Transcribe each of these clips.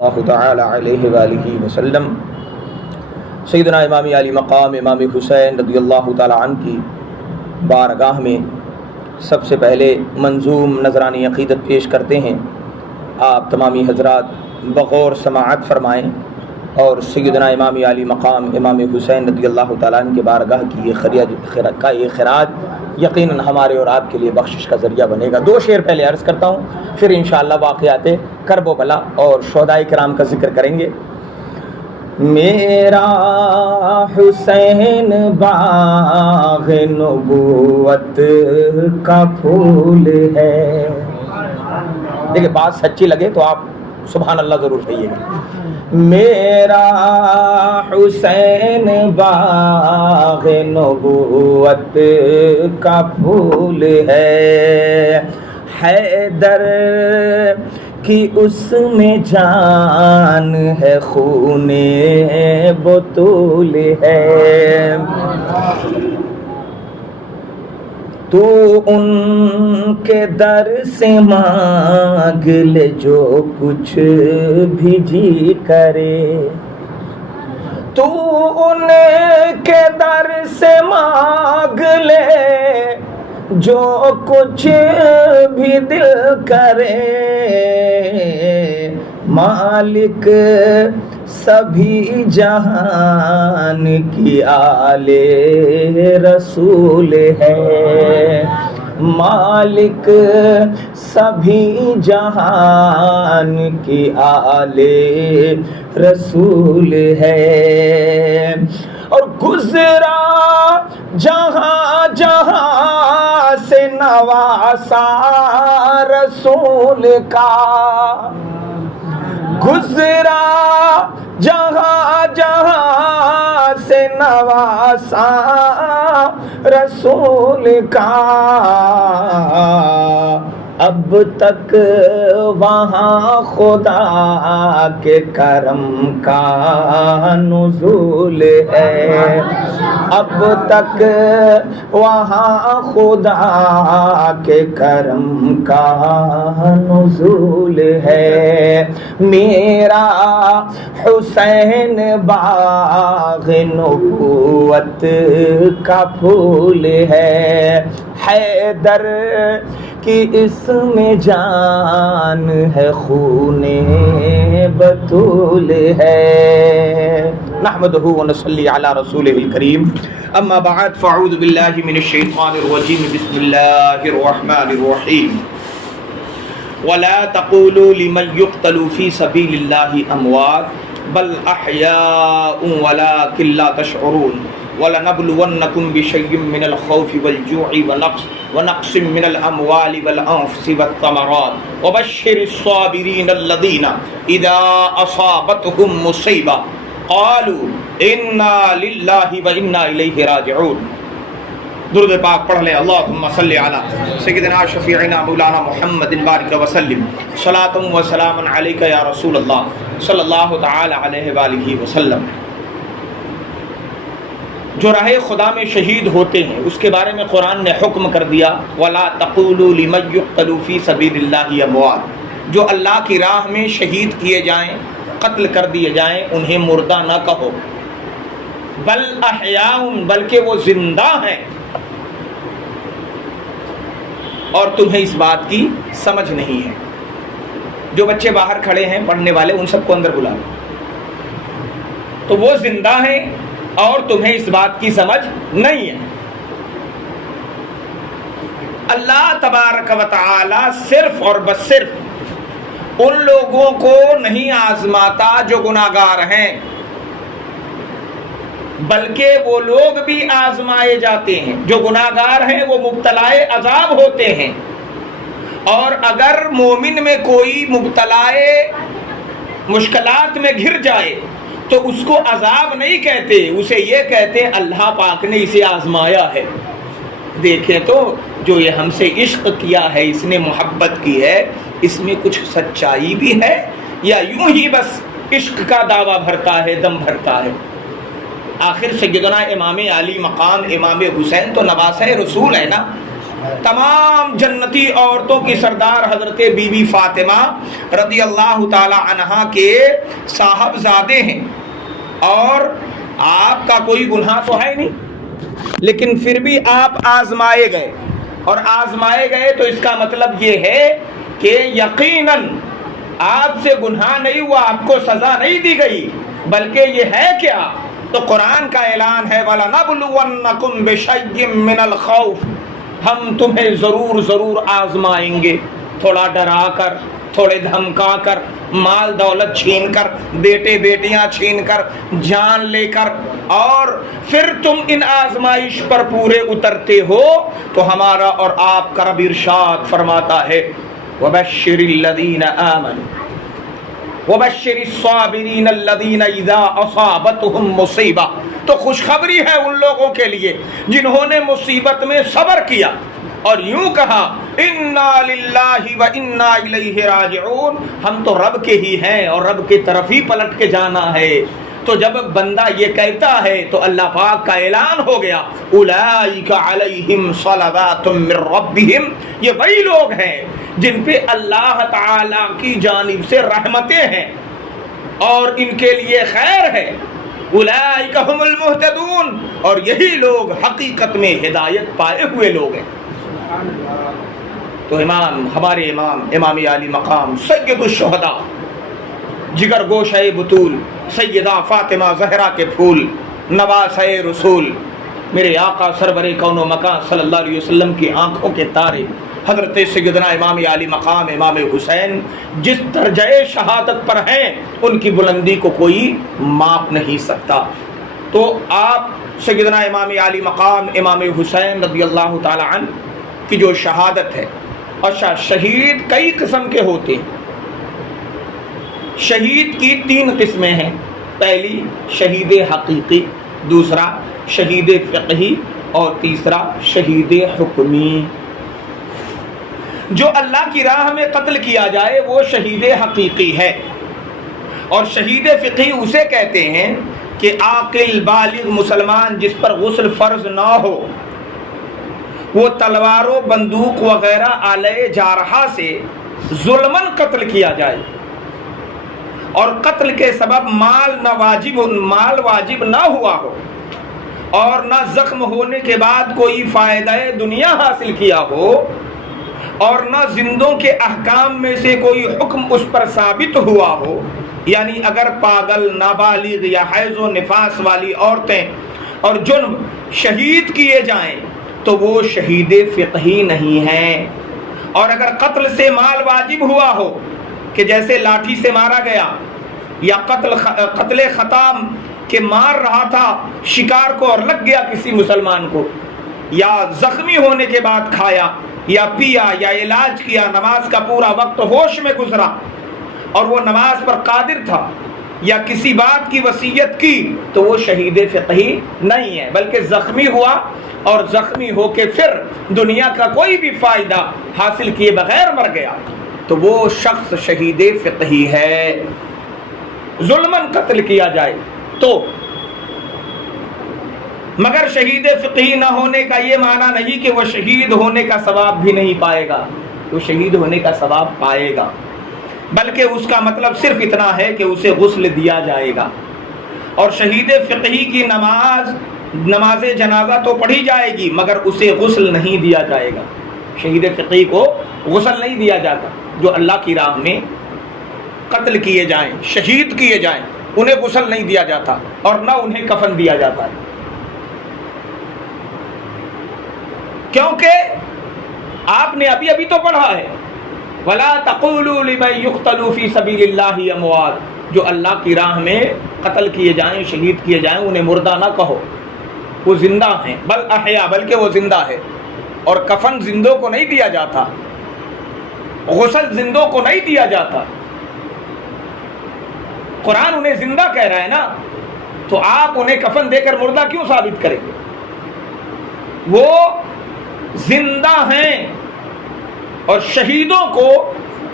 اللہ تعالی علیہ وآلہ وسلم سیدنا امام علی مقام امام حسین رضی اللہ تعالی عنہ کی بارگاہ میں سب سے پہلے منظوم نذرانی عقیدت پیش کرتے ہیں۔ آپ تمامی حضرات بغور سماعت فرمائیں اور سیدنا امام علی مقام امام حسین رضی اللہ تعالیٰ عنہ کے بارگاہ کی یہ خراج یقیناً ہمارے اور آپ کے لیے بخشش کا ذریعہ بنے گا۔ دو شعر پہلے عرض کرتا ہوں، پھر انشاءاللہ واقعات کرب و بلا اور شہدائے کرام کا ذکر کریں گے۔ میرا حسین باغ نبوت کا پھول ہے۔ دیکھیں بات سچی لگے تو آپ سبحان اللہ ضرور کہیے گا۔ میرا حسین باغ نبوت کا پھول ہے، حیدر کی اس میں جان ہے، خون بطول ہے۔ تو ان کے در سے مانگ لے جو کچھ بھی جی کرے، تو ان کے در سے مانگ لے جو کچھ بھی دل کرے، مالک سبھی جہان کی آل رسول ہے، مالک سبھی جہان کی آل رسول ہے۔ اور گزرا جہاں جہاں سے نواسا رسول کا، گزرا جہاں جہاں سے نواسا رسول کا، اب تک وہاں خدا کے کرم کا نزول ہے، اب تک وہاں خدا کے کرم کا نزول ہے۔ میرا حسین باغ نبوت کا پھول ہے، حیدر کی اس میں جان ہے، خون بطول ہے۔ نحمدہ ونصلی علی رسولہ الکریم، اما بعد فاعوذ باللہ من الشیطان الرجیم، بسم اللہ الرحمن الرحیم۔ ولا تقولوا لمن يقتل في سبيل الله اموات بل احياء ولكن لا تشعرون وَلَنَبْلُوَنَّكُمْ بِشَيْءٍ مِّنَ الْخَوْفِ وَالْجُوعِ وَنَقْصٍ مِّنَ الْأَمْوَالِ وَالْأَنفُسِ وَالثَّمَرَاتِ وَبَشِّرِ الصَّابِرِينَ الَّذِينَ إِذَا أَصَابَتْهُم مُّصِيبَةٌ قَالُوا إِنَّا لِلَّهِ وَإِنَّا إِلَيْهِ رَاجِعُونَ۔ درود پاک پڑھ لیں، اللہم صلی علی سیدنا شفیعنا مولانا محمد بارک وسلم، صلاۃ و سلام علیک یا رسول اللہ صلی اللہ تعالی علیہ وآلہ وسلم۔ جو راہ خدا میں شہید ہوتے ہیں اس کے بارے میں قرآن نے حکم کر دیا، وَلَا تَقُولُوا لِمَن يُقْتَلُ فِي سَبِيلِ اللَّهِ أَمْوَاتٌ، جو اللہ کی راہ میں شہید کیے جائیں، قتل کر دیے جائیں، انہیں مردہ نہ کہو، بل احیاء، بلکہ وہ زندہ ہیں، اور تمہیں اس بات کی سمجھ نہیں ہے۔ جو بچے باہر کھڑے ہیں پڑھنے والے، ان سب کو اندر بلا لو۔ تو وہ زندہ ہیں اور تمہیں اس بات کی سمجھ نہیں ہے۔ اللہ تبارک و تعالی صرف اور بس صرف ان لوگوں کو نہیں آزماتا جو گناہگار ہیں، بلکہ وہ لوگ بھی آزمائے جاتے ہیں۔ جو گناہگار ہیں وہ مبتلائے عذاب ہوتے ہیں، اور اگر مومن میں کوئی مبتلائے مشکلات میں گر جائے تو اس کو عذاب نہیں کہتے، اسے یہ کہتے ہیں اللہ پاک نے اسے آزمایا ہے۔ دیکھیں تو جو یہ ہم سے عشق کیا ہے، اس نے محبت کی ہے، اس میں کچھ سچائی بھی ہے یا یوں ہی بس عشق کا دعویٰ بھرتا ہے، دم بھرتا ہے۔ آخر سیدنا امام علی مقام امام حسین تو نواسہ رسول ہے نا، تمام جنتی عورتوں کی سردار حضرت بی بی فاطمہ رضی اللہ تعالی عنہا کے صاحبزادے ہیں، اور آپ کا کوئی گناہ تو ہے نہیں، لیکن پھر بھی آپ آزمائے گئے، اور آزمائے گئے تو اس کا مطلب یہ ہے کہ یقیناً آپ سے گناہ نہیں ہوا، آپ کو سزا نہیں دی گئی، بلکہ یہ ہے کیا؟ تو قرآن کا اعلان ہے وَلَنَبْلُوَنَّكُمْ بِشَيْءٍ مِّنَ الْخَوْفِ، ہم تمہیں ضرور آزمائیں گے، تھوڑا ڈرا کر، تھوڑے دھمکا کر، مال دولت چھین کر، بیٹے بیٹیاں چھین کر، جان لے کر، اور پھر تم ان آزمائش پر پورے اترتے ہو تو ہمارا اور آپ کا رب ارشاد فرماتا ہے وَبَشِّرِ الَّذِينَ آمَنُوا وَبَشِّرِ الصَّابِرِينَ الَّذِينَ إِذَا أَصَابَتْهُمْ مُصِيبَةٌ، تو خوشخبری ہے ان لوگوں کے لیے جنہوں نے مصیبت میں صبر کیا اور یوں کہا اِنَّا لِلَّهِ وَإِنَّا إِلَيْهِ رَاجِعُونَ، ہم تو رب کے ہی ہیں اور رب کی طرف ہی پلٹ کے جانا ہے۔ تو جب بندہ یہ کہتا ہے تو اللہ پاک کا اعلان ہو گیا اولئک علیہم صلوات من ربہم، یہ وہی لوگ ہیں جن پہ اللہ تعالی کی جانب سے رحمتیں ہیں اور ان کے لیے خیر ہے، اولئک هم المہتدون، اور یہی لوگ حقیقت میں ہدایت پائے ہوئے لوگ ہیں۔ تو ہمارے امام عالی مقام سید الشہداء، جگر گوشہ بطول، سیدہ فاطمہ زہرا کے پھول، نواسہ رسول، میرے آقا سرور کون و مکان صلی اللہ علیہ وسلم کی آنکھوں کے تارے، حضرت سیدنا امام عالی مقام امام حسین جس درجہ شہادت پر ہیں ان کی بلندی کو کوئی ماپ نہیں سکتا۔ تو آپ سیدنا امام عالی مقام امام حسین رضی اللہ تعالی عنہ کی جو شہادت ہے، اور شہید کئی قسم کے ہوتے ہیں، شہید کی 3 قسمیں ہیں، پہلی شہید حقیقی، دوسرا شہید فقہی، اور تیسرا شہید حکمی۔ جو اللہ کی راہ میں قتل کیا جائے وہ شہید حقیقی ہے، اور شہید فقہی اسے کہتے ہیں کہ عاقل بالغ مسلمان جس پر غسل فرض نہ ہو، وہ تلوار و بندوق وغیرہ آلے جارحہ سے ظلماً قتل کیا جائے، اور قتل کے سبب مال واجب نہ ہوا ہو، اور نہ زخم ہونے کے بعد کوئی فائدہ دنیا حاصل کیا ہو، اور نہ زندوں کے احکام میں سے کوئی حکم اس پر ثابت ہوا ہو، یعنی اگر پاگل، نابالغ یا حیض و نفاس والی عورتیں اور جنب شہید کیے جائیں تو وہ شہید فقہی نہیں ہیں۔ اور اگر قتل سے مال واجب ہوا ہو کہ جیسے لاٹھی سے مارا گیا، یا قتل خطام کہ مار رہا تھا شکار کو اور لگ گیا کسی مسلمان کو، یا زخمی ہونے کے بعد کھایا یا پیا یا علاج کیا، نماز کا پورا وقت ہوش میں گزرا اور وہ نماز پر قادر تھا، یا کسی بات کی وصیت کی، تو وہ شہید فقہی نہیں ہے، بلکہ زخمی ہوا اور زخمی ہو کے پھر دنیا کا کوئی بھی فائدہ حاصل کیے بغیر مر گیا تو وہ شخص شہید فقہی ہے۔ ظلماً قتل کیا جائے تو، مگر شہید فقہی نہ ہونے کا یہ معنی نہیں کہ وہ شہید ہونے کا ثواب بھی نہیں پائے گا، وہ شہید ہونے کا ثواب پائے گا، بلکہ اس کا مطلب صرف اتنا ہے کہ اسے غسل دیا جائے گا۔ اور شہید فقہی کی نماز جنازہ تو پڑھی جائے گی مگر اسے غسل نہیں دیا جائے گا، شہید فقہی کو غسل نہیں دیا جاتا۔ جو اللہ کی راہ میں قتل کیے جائیں، شہید کیے جائیں، انہیں غسل نہیں دیا جاتا اور نہ انہیں کفن دیا جاتا ہے، کیونکہ آپ نے ابھی تو پڑھا ہے وَلَا تَقُولُوا لِمَن يُقْتَلُ فِي سَبِيلِ اللَّهِ أَمْوَاتٌ، جو اللہ کی راہ میں قتل کیے جائیں، شہید کیے جائیں، انہیں مردہ نہ کہو، وہ زندہ ہیں، بل احیا، بلکہ وہ زندہ ہے۔ اور کفن زندوں کو نہیں دیا جاتا، غسل زندوں کو نہیں دیا جاتا، قرآن انہیں زندہ کہہ رہا ہے نا، تو آپ انہیں کفن دے کر مردہ کیوں ثابت کریں گے؟ وہ زندہ ہیں، اور شہیدوں کو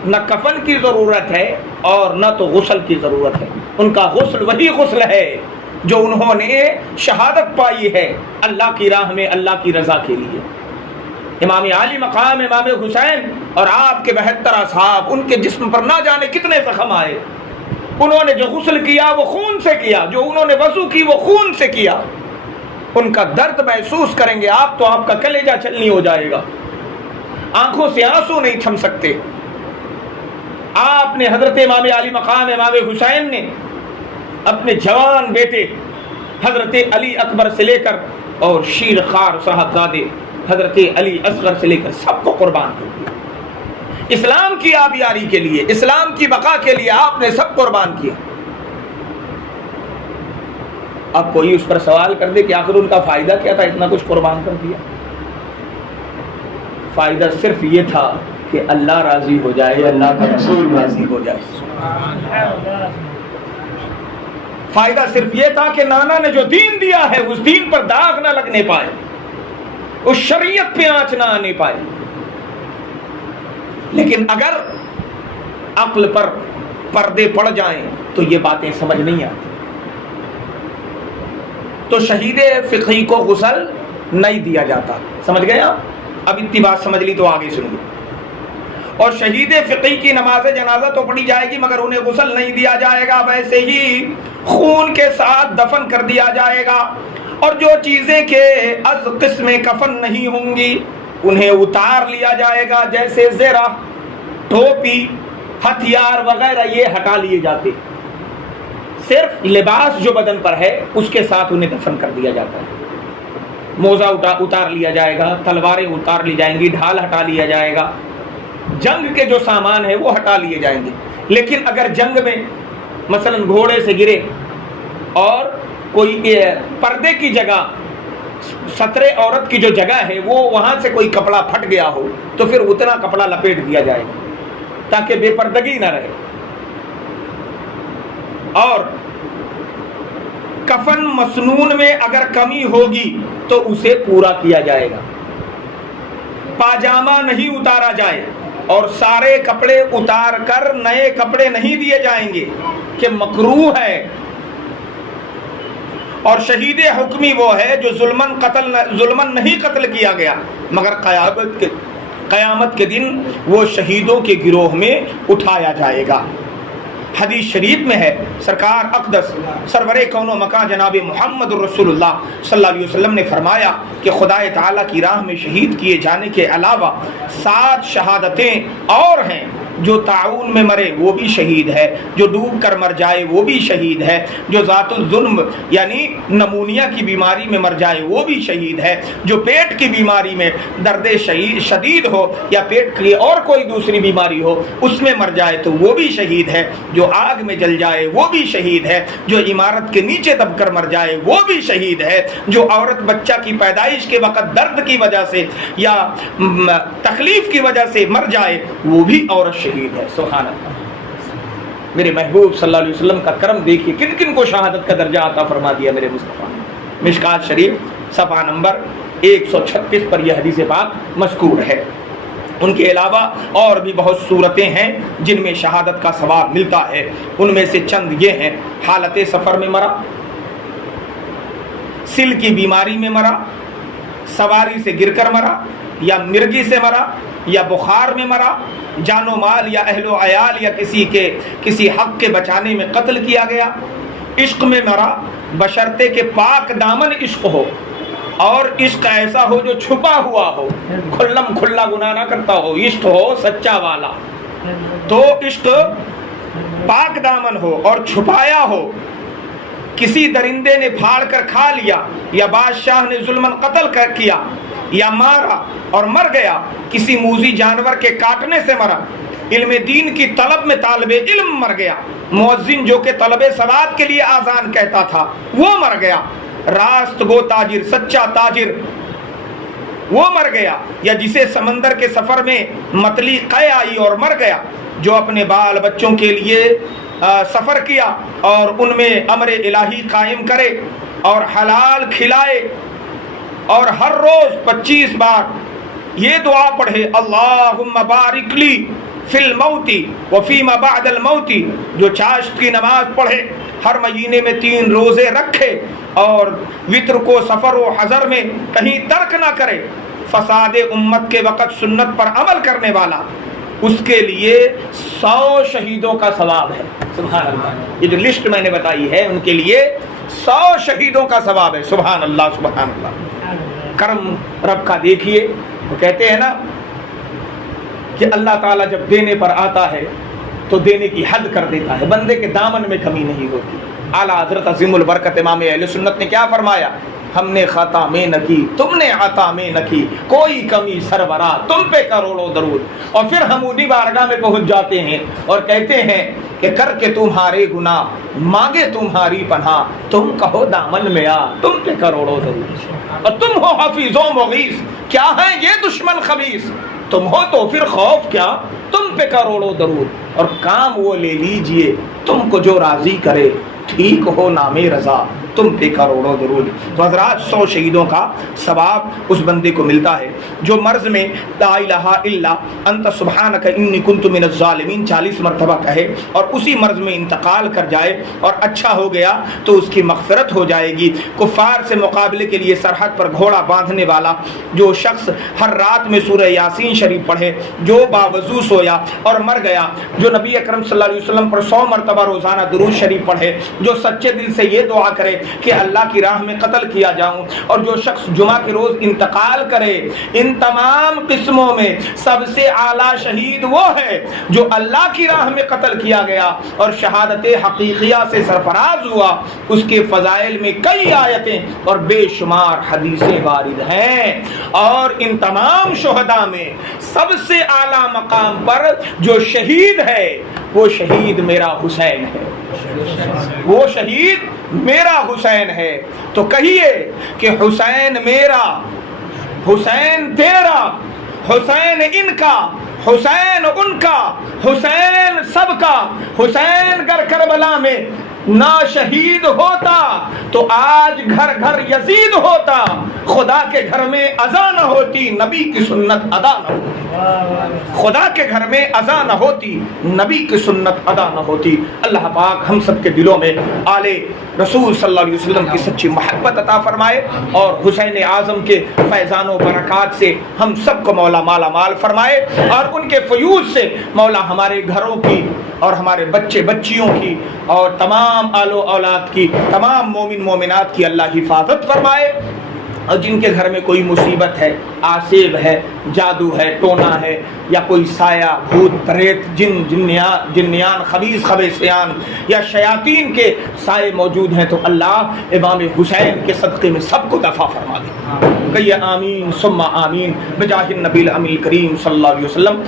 نہ کفن کی ضرورت ہے اور نہ تو غسل کی ضرورت ہے، ان کا غسل وہی غسل ہے جو انہوں نے شہادت پائی ہے اللہ کی راہ میں اللہ کی رضا کے لیے۔ امام علی مقام امام حسین اور آپ کے 72 اصحاب، ان کے جسم پر نہ جانے کتنے زخم آئے. انہوں نے جو غسل کیا وہ خون سے کیا، جو انہوں نے وضو کی وہ خون سے کیا. ان کا درد محسوس کریں گے آپ تو آپ کا کلیجہ چھلنی ہو جائے گا، آنکھوں سے آنسو نہیں تھم سکتے. آپ نے حضرت امام علی مقام امام حسین نے اپنے جوان بیٹے حضرت علی اکبر سے لے کر اور شیر خوار صاحبزادے حضرت علی اصغر سے لے کر سب کو قربان کر دیا. اسلام کی آبیاری کے لیے، اسلام کی بقا کے لیے آپ نے سب قربان کیا. اب کوئی اس پر سوال کر دے کہ آخر ان کا فائدہ کیا تھا، اتنا کچھ قربان کر دیا؟ فائدہ صرف یہ تھا کہ اللہ راضی ہو جائے، اللہ کا رسول راضی ہو جائے. فائدہ صرف یہ تھا کہ نانا نے جو دین دیا ہے اس دین پر داغ نہ لگنے پائے، اس شریعت پہ آنچ نہ آنے پائے. لیکن اگر عقل پر پردے پڑ جائیں تو یہ باتیں سمجھ نہیں آتی. تو شہید فقہی کو غسل نہیں دیا جاتا. سمجھ گئے آپ؟ اب اتنی بات سمجھ لی تو آگے سنیے. اور شہید فقہی کی نماز جنازہ تو پڑھی جائے گی مگر انہیں غسل نہیں دیا جائے گا، ویسے ہی خون کے ساتھ دفن کر دیا جائے گا. اور جو چیزیں کہ از قسم کفن نہیں ہوں گی انہیں اتار لیا جائے گا، جیسے زرہ، ٹوپی، ہتھیار وغیرہ یہ ہٹا لیے جاتے. صرف لباس جو بدن پر ہے اس کے ساتھ انہیں دفن کر دیا جاتا ہے. موزہ اتار لیا جائے گا، تلواریں اتار لی جائیں گی، ڈھال ہٹا لیا جائے گا، جنگ کے جو سامان ہے وہ ہٹا لیے جائیں گے. لیکن اگر جنگ میں مثلا گھوڑے سے گرے اور کوئی پردے کی جگہ، سترے عورت کی جو جگہ ہے وہ وہاں سے کوئی کپڑا پھٹ گیا ہو تو پھر اتنا کپڑا لپیٹ دیا جائے گا تاکہ بے پردگی نہ رہے. اور کفن مسنون میں اگر کمی ہوگی تو اسے پورا کیا جائے گا. پاجامہ نہیں اتارا جائے اور سارے کپڑے اتار کر نئے کپڑے نہیں دیے جائیں گے کہ مکروہ ہے. اور شہید حکمی وہ ہے جو ظلمن نہیں قتل کیا گیا مگر قیامت کے دن وہ شہیدوں کے گروہ میں اٹھایا جائے گا. حدیث شریف میں ہے سرکار اقدس سرور کون و مکان جناب محمد رسول اللہ صلی اللہ علیہ وسلم نے فرمایا کہ خدا تعالیٰ کی راہ میں شہید کیے جانے کے علاوہ 7 شہادتیں اور ہیں. جو تعاون میں مرے وہ بھی شہید ہے، جو ڈوب کر مر جائے وہ بھی شہید ہے، جو ذات الظلم یعنی نمونیا کی بیماری میں مر جائے وہ بھی شہید ہے، جو پیٹ کی بیماری میں درد شدید ہو یا پیٹ کی اور کوئی دوسری بیماری ہو اس میں مر جائے تو وہ بھی شہید ہے، جو آگ میں جل جائے وہ بھی شہید ہے، جو عمارت کے نیچے دب کر مر جائے وہ بھی شہید ہے، جو عورت بچہ کی پیدائش کے وقت درد کی وجہ سے یا تکلیف کی وجہ سے مر جائے وہ بھی عورت شہید ہے. سبحان اللہ. میرے محبوب صلی اللہ علیہ وسلم کا کرم دیکھیے کن کن کو شہادت کا درجہ عطا فرما دیا میرے مصطفیٰ نے. مشکات شریف صفحہ نمبر 136 پر یہ حدیث پاک مذکور ہے. ان کے علاوہ اور بھی بہت صورتیں ہیں جن میں شہادت کا ثواب ملتا ہے. ان میں سے چند یہ ہیں: حالت سفر میں مرا، سل کی بیماری میں مرا، سواری سے گر کر مرا، یا مرگی سے مرا، یا بخار میں مرا، جان و مال یا اہل و عیال یا کسی حق کے بچانے میں قتل کیا گیا، عشق میں مرا بشرطے کہ پاک دامن عشق ہو اور عشق ایسا ہو جو چھپا ہوا ہو، کھلم کھلا گناہ نہ کرتا ہو، عشق ہو سچا والا. تو عشق پاک دامن ہو اور چھپایا ہو، کسی درندے نے پھاڑ کر کھا لیا یا بادشاہ نے ظلمن قتل کیا یا مارا اور مر گیا، کسی موذی جانور کے کاٹنے سے مرا، علم دین کی طلب میں طالب علم مر گیا، مؤذن جو کہ طلب ثواب کے لیے آذان کہتا تھا وہ مر گیا، راست گو تاجر سچا تاجر وہ مر گیا، یا جسے سمندر کے سفر میں متلی قے آئی اور مر گیا، جو اپنے بال بچوں کے لیے سفر کیا اور ان میں امر الہی قائم کرے اور حلال کھلائے اور ہر روز 25 بار یہ دعا پڑھے: اللہم بارک لی فی الموت وفی ما بعد الموت، جو چاشت کی نماز پڑھے، ہر مہینے میں 3 روزے رکھے اور وطر کو سفر و حضر میں کہیں ترک نہ کرے، فساد امت کے وقت سنت پر عمل کرنے والا، اس کے لیے 100 شہیدوں کا ثواب ہے۔ سبحان اللہ، یہ جو لسٹ میں نے بتائی ہے ان کے لیے 100 شہیدوں کا ثواب ہے۔ سبحان اللہ سبحان اللہ۔ کرم رب کا دیکھیے، وہ کہتے ہیں نا کہ اللہ تعالیٰ جب دینے پر آتا ہے تو دینے کی حد کر دیتا ہے، بندے کے دامن میں کمی نہیں ہوتی۔ اعلیٰ حضرت عظیم البرکت امام اہل سنت نے کیا فرمایا؟ ہم نے خطا میں نہ کی، تم نے عطا میں نہ کی، کوئی کمی سربراہ تم پہ کروڑوں درود۔ اور پھر حمودی بارگاہ میں پہنچ جاتے ہیں اور کہتے ہیں کہ کر کے تمہارے گناہ مانگے تمہاری پناہ، تم کہو دامن میں آ، تم پہ کروڑوں درود۔ اور تم ہو حفیظ و مغیث، کیا ہے یہ دشمن خبیث، تم ہو تو پھر خوف کیا، تم پہ کروڑوں درود۔ اور کام وہ لے لیجئے تم کو جو راضی کرے، ٹھیک ہو نام رضا، تم پہ کروڑوں درود۔ تو حضرات 100 شہیدوں کا ثواب اس بندے کو ملتا ہے جو مرض میں لا الہ الا انت سبحانک انی کنت من الظالمین 40 مرتبہ کہے اور اسی مرض میں انتقال کر جائے اور اچھا ہو گیا تو اس کی مغفرت ہو جائے گی۔ کفار سے مقابلے کے لیے سرحد پر گھوڑا باندھنے والا جو شخص ہر رات میں سورہ یاسین شریف پڑھے، جو باوضو سویا اور مر گیا، جو نبی اکرم صلی اللہ علیہ وسلم پر 100 مرتبہ روزانہ درود شریف پڑھے، جو سچے دل سے یہ دعا کرے کہ اللہ کی راہ میں قتل کیا جاؤں، اور جو شخص جمعہ کے روز انتقال کرے، ان تمام قسموں میں سب سے اعلیٰ شہید وہ ہے جو اللہ کی راہ میں قتل کیا گیا اور شہادت حقیقیہ سے سرفراز ہوا۔ اس کے فضائل میں کئی آیتیں اور بے شمار حدیثیں وارد ہیں، اور ان تمام شہداء میں سب سے اعلیٰ مقام پر جو شہید ہے وہ شہید میرا حسین ہے، وہ شہید میرا حسین ہے۔ تو کہیے کہ حسین میرا، حسین تیرا، حسین ان کا، حسین ان کا، حسین سب کا۔ حسین گر کربلا میں نہ شہید ہوتا تو آج گھر گھر یزید ہوتا، خدا کے گھر میں اذان نہ ہوتی، نبی کی سنت ادا نہ ہوتی، خدا کے گھر میں اذان نہ ہوتی، نبی کی سنت ادا نہ ہوتی۔ اللہ پاک ہم سب کے دلوں میں آل رسول صلی اللہ علیہ وسلم کی سچی محبت عطا فرمائے اور حسین اعظم کے فیضان و برکات سے ہم سب کو مولا مالا مال فرمائے، اور ان کے فیوز سے مولا ہمارے گھروں کی اور ہمارے بچے بچیوں کی اور تمام آل و اولاد کی، تمام مومن مومنات کی اللہ حفاظت فرمائے۔ اور جن کے گھر میں کوئی مصیبت ہے، آسیب ہے، جادو ہے، ٹونا ہے، یا کوئی سایہ، بھوت پریت، جن جنیان، خبیث خبیثیان یا شیاطین کے سائے موجود ہیں، تو اللہ امام حسین کے صدقے میں سب کو دفع فرما دے۔ کہیے آمین ثم آمین بجاہ النبی الامین کریم صلی اللہ علیہ وسلم۔